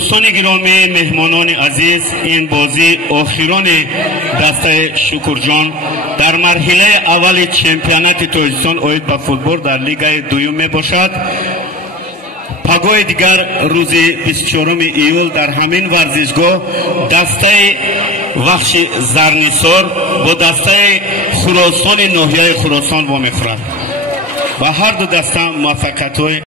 دوستان گرامی، مهمانان عزیز، این بازی آخران دسته شکرجان در مرحله اول چمپیونات تاجیکستان اوید به فوتبال در لیگ دوم می باشد. پگاه دیگر روز 24 ایول در همین ورزشگاه دسته وحش زرنیسار با دسته خراسان ناحیه خراسان وامی خورد و هر دو دسته موفقیت‌های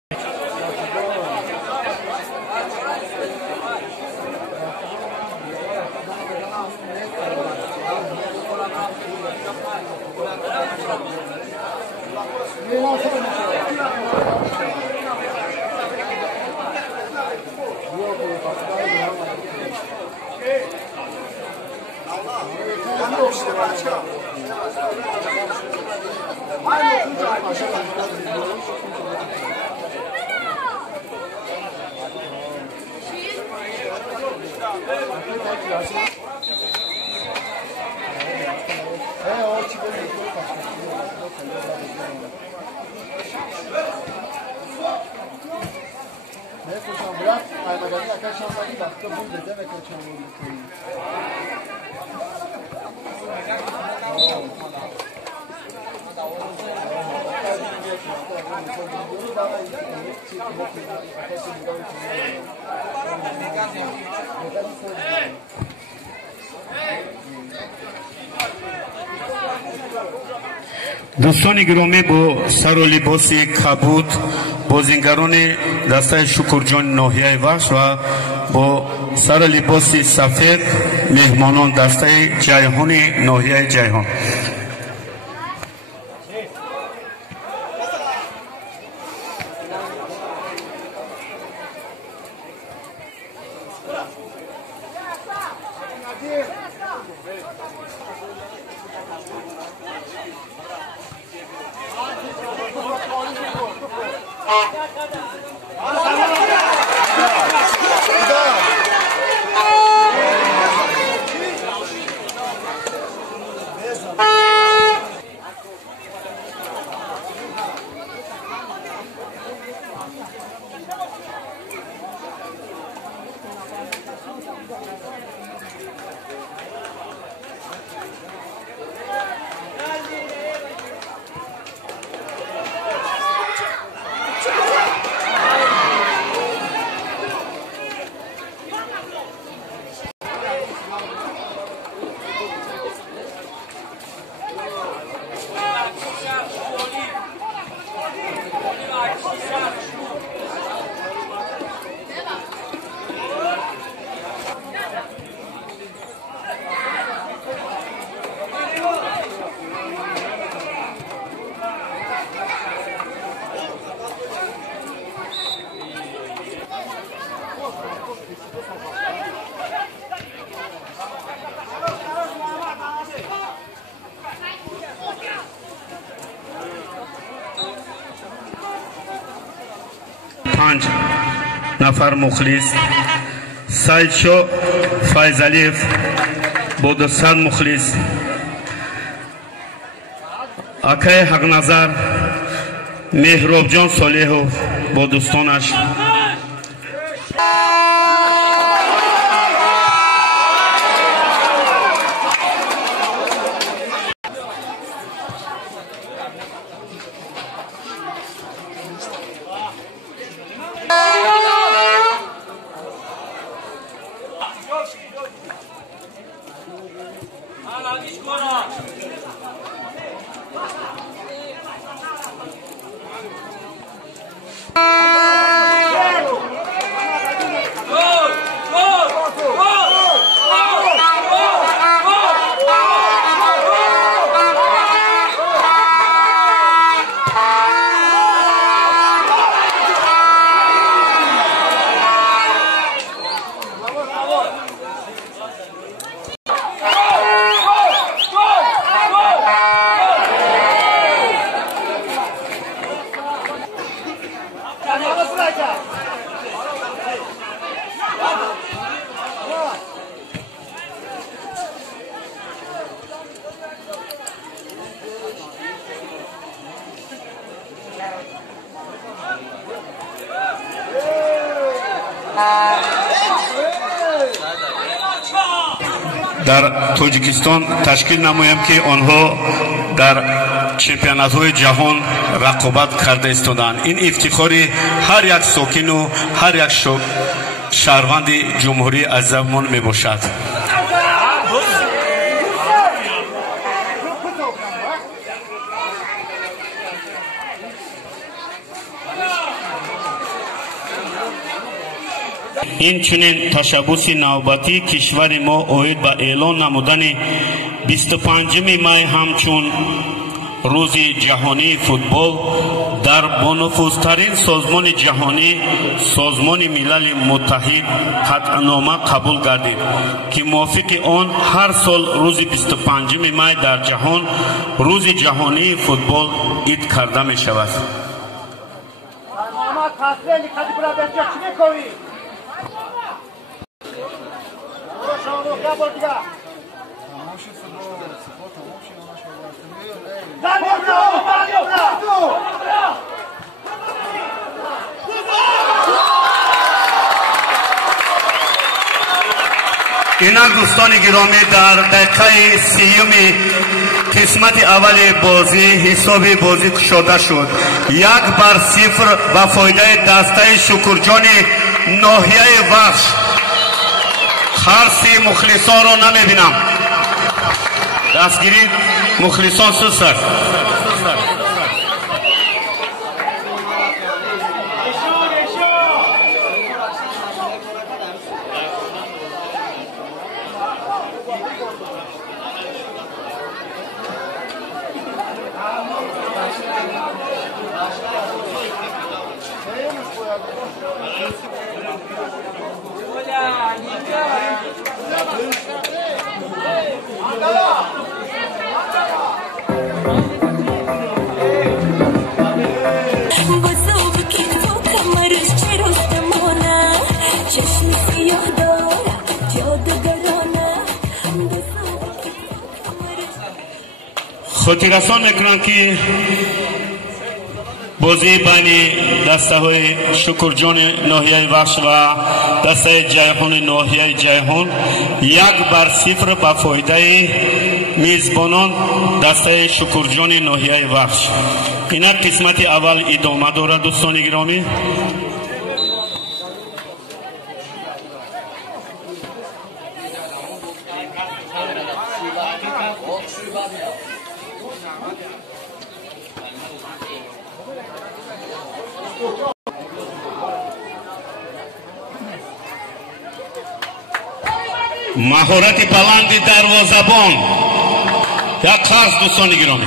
دوستان گرامی، با سر و لباس کبود بازیگران دسته شکرجان ناحیه وحش و با سر و لباس سفید مهمانان دسته جیهان ناحیه جیهان. نفر مخلص سایدشو فایزالیف با 200 مخلص، اکای حق نظر مهراب جان صالحو با دوستانش. дар Тоҷикистон ташкил намоям ки онҳо дар чемпионатҳои ҷаҳон рақобат карда истоданд. ин ифтихори ҳар як сокину ҳар як шаҳрванди ҷумҳурии азизамон мебошад. инчунин ташаббуси навбатии кишвари мо оид ба эълон намудани 25 май ҳамчун рӯзи ҷаҳонии футбол дар бонуфузтарин созмони ҷаҳонӣ созмони милали муттаҳид қатънома қабул гардид ки мувофиқи он ҳар сол рӯзи 25 май дар ҷаҳон рӯзи ҷаҳонии футбол ид карда мешавад. инак дӯстони гиромӣ дар дақиқаи 30-юми қисмати аввали бозӣ ҳисоби бозӣ кушода шуд. 1-0 ба фоидаи дастаи Шукурҷони ноҳияи Вахш. харси мухлисонро намебинам. дастгири мухлисон суст аст. خاطررسان میکنند که بازی بین دسته‌های شکرجان ناحیه وخش و دسته جیهون ناحیه جیهون 1-0 به فایده میزبانان دسته شکرجان ناحیه وخش. این قسمت اول ادامه دارد دوستان گرامی. مهارت بلند دروازه‌بان یک قرض دوستان گرامی.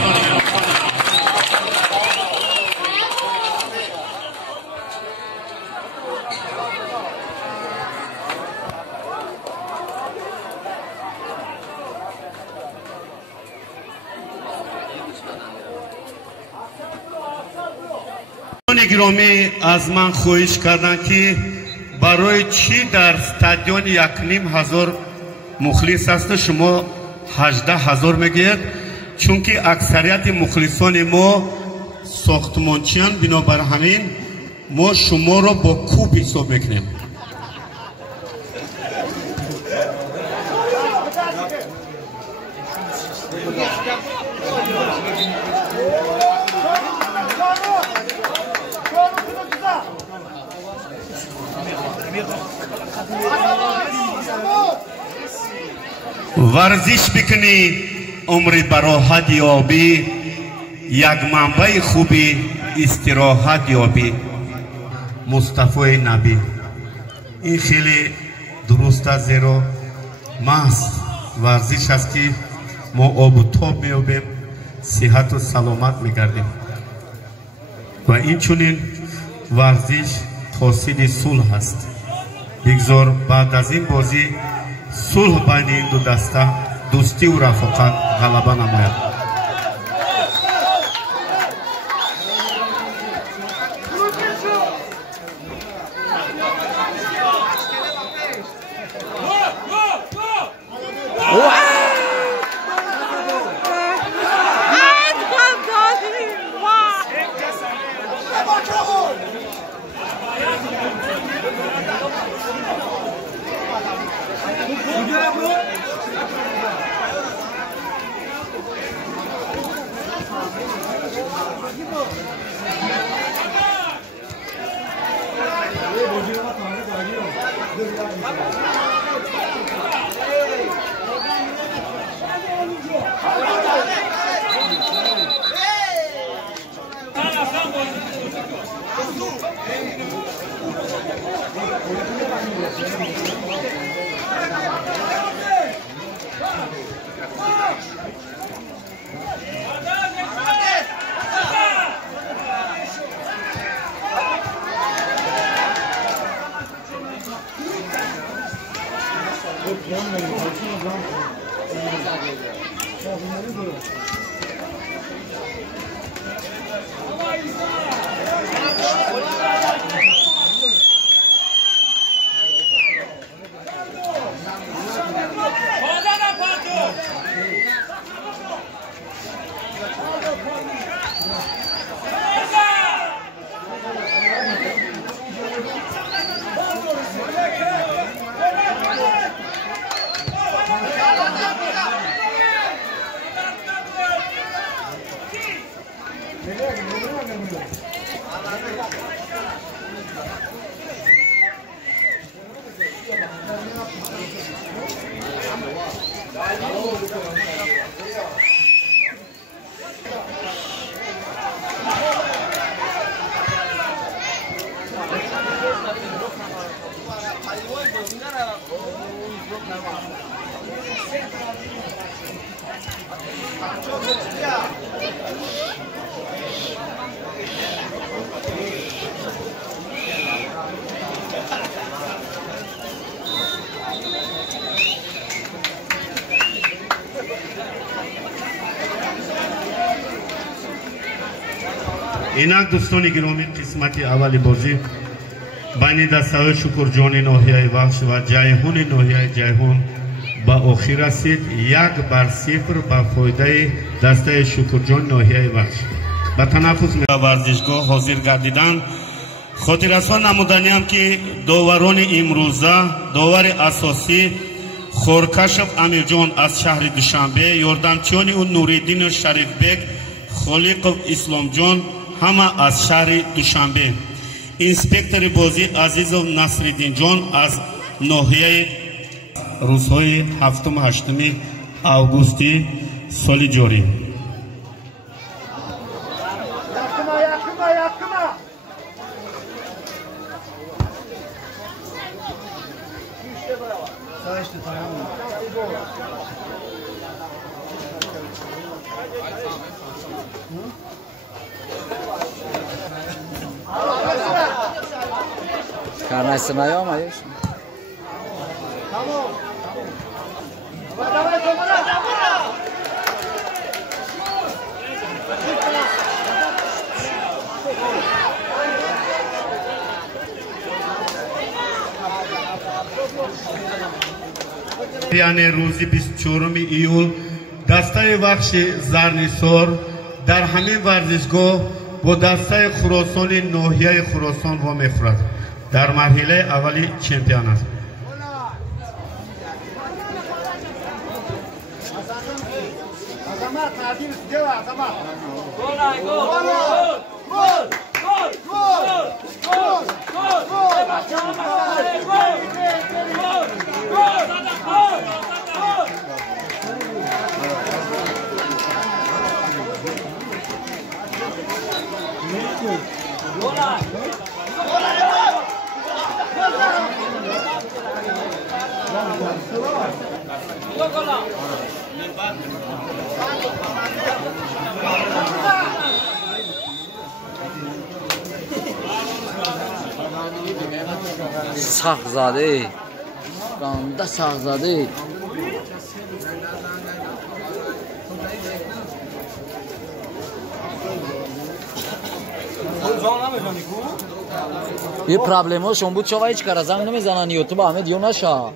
دوستان گرامی از من خواهش کردند که برای چی در استادیون 1,500 مخلص است شما 18,000 میگید؟ چون که اکثریت مخلصان ما ساختمانچیان، بنابر همین ما شما را با کوب حساب میکنیم. ورزش بکنی عمری براحت یابی، یک منبع خوبی استراحت یابی. مصطفی نبی. این خیلی درست است، زیرا محض ورزش است که ما آب و تاب میابیم، صحت و سلامت میگردیم و این چنین ورزش حاصل صلح است. بگذار بعد از این بازی صلح بین این دو دسته، دوستی و رفاقت غلبه نماید. اینک دوستان گرامی قسمت اولی بازی بین دستای شکرجان ناحیه وحش و جیهون ناحیه جیهون به آخر رسید 1-0 به فایده دسته شکرجان ناحیه وحش. به تنفس ورزشگاه حاضر گردیدند. خاطررسان نمودنیم که داوران امروزه داور اساسی خورکشف امیرجان از شهر دوشنبه، یاردمچیان او نوریدین شریفبک، خالق اسلام جان همه از شهر دوشنبه، اینسپکتور بازی عزیزو نصرالدین جان از ناحیه روزهای 7-8 آگوستی سال جاری. Karena istimewa mı ya? Tamam. یعنی روزی 24 ایول دسته وحش زرنیسار در همین ورزشگاه با دسته خراسان ناحیه خراسان و میخورد در مرحله اولی چمپیونات. Sağzadə, qanda sağzadə. یه پرابلماشون بود چاوای چیکار از هم نمیزنن یوتیوب احمد یوناشا